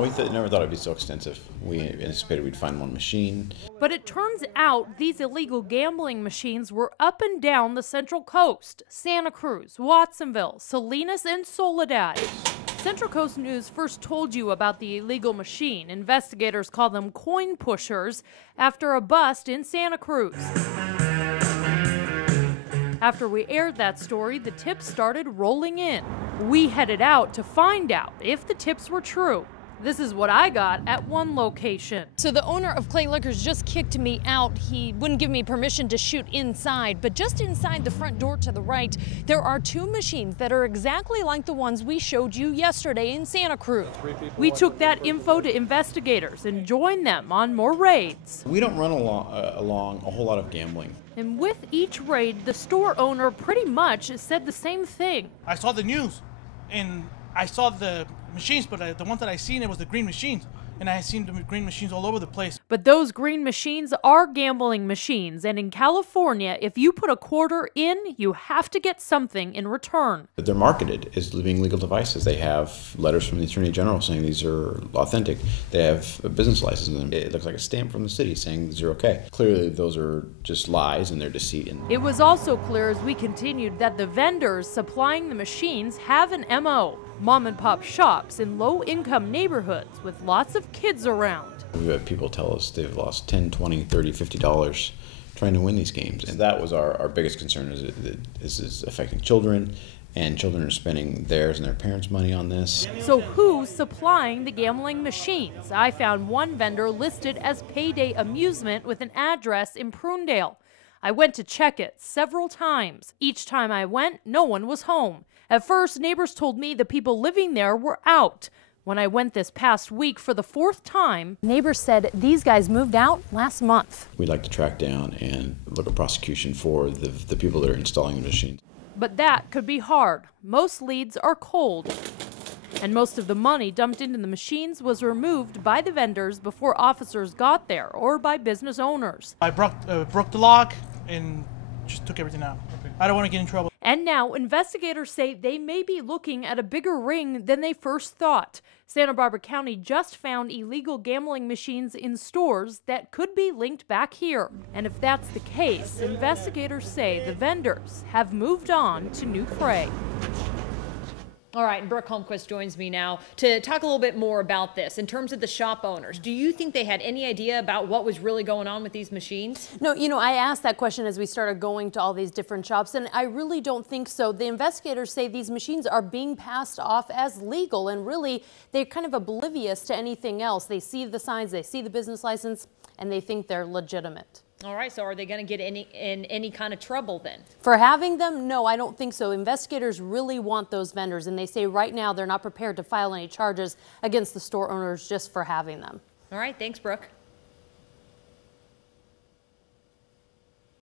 We never thought it'd be so extensive. We anticipated we'd find one machine. But it turns out these illegal gambling machines were up and down the Central Coast: Santa Cruz, Watsonville, Salinas, and Soledad. Central Coast News first told you about the illegal machine. Investigators call them coin pushers after a bust in Santa Cruz. After we aired that story, the tips started rolling in. We headed out to find out if the tips were true. This is what I got at one location. So the owner of Clay Liquors just kicked me out. He wouldn't give me permission to shoot inside, but just inside the front door to the right, there are two machines that are exactly like the ones we showed you yesterday in Santa Cruz. We took that info to investigators and joined them on more raids. We don't run along a whole lot of gambling. And with each raid, the store owner pretty much said the same thing. I saw the news and I saw the machines, but the ones that I seen, it was the green machines. And I seen the green machines all over the place. But those green machines are gambling machines. And in California, if you put a quarter in, you have to get something in return. They're marketed as being legal devices. They have letters from the Attorney General saying these are authentic. They have a business license in them. It looks like a stamp from the city saying these are okay. Clearly, those are just lies and they're deceit. It was also clear as we continued that the vendors supplying the machines have an MO. Mom and pop shops in low-income neighborhoods with lots of kids around. We've had people tell us they've lost $10, $20, $30, $50 trying to win these games. And that was our biggest concern, is that this is affecting children, and children are spending theirs and their parents' money on this. So who's supplying the gambling machines? I found one vendor listed as Payday Amusement with an address in Prunedale. I went to check it several times. Each time I went, no one was home. At first, neighbors told me the people living there were out. When I went this past week for the fourth time, neighbors said these guys moved out last month. We'd like to track down and look at prosecution for the people that are installing the machines. But that could be hard. Most leads are cold. And most of the money dumped into the machines was removed by the vendors before officers got there, or by business owners. I broke the lock and just took everything out. I don't want to get in trouble. And now investigators say they may be looking at a bigger ring than they first thought. Santa Barbara County just found illegal gambling machines in stores that could be linked back here. And if that's the case, investigators say the vendors have moved on to new prey. All right, and Brooke Holmquist joins me now to talk a little bit more about this. In terms of the shop owners, do you think they had any idea about what was really going on with these machines? No, I asked that question as we started going to all these different shops, and I really don't think so. The investigators say these machines are being passed off as legal, and really they're kind of oblivious to anything else. They see the signs, they see the business license, and they think they're legitimate. All right, so are they going to get in any kind of trouble then? For having them? No, I don't think so. Investigators really want those vendors, and they say right now they're not prepared to file any charges against the store owners just for having them. All right, thanks, Brooke.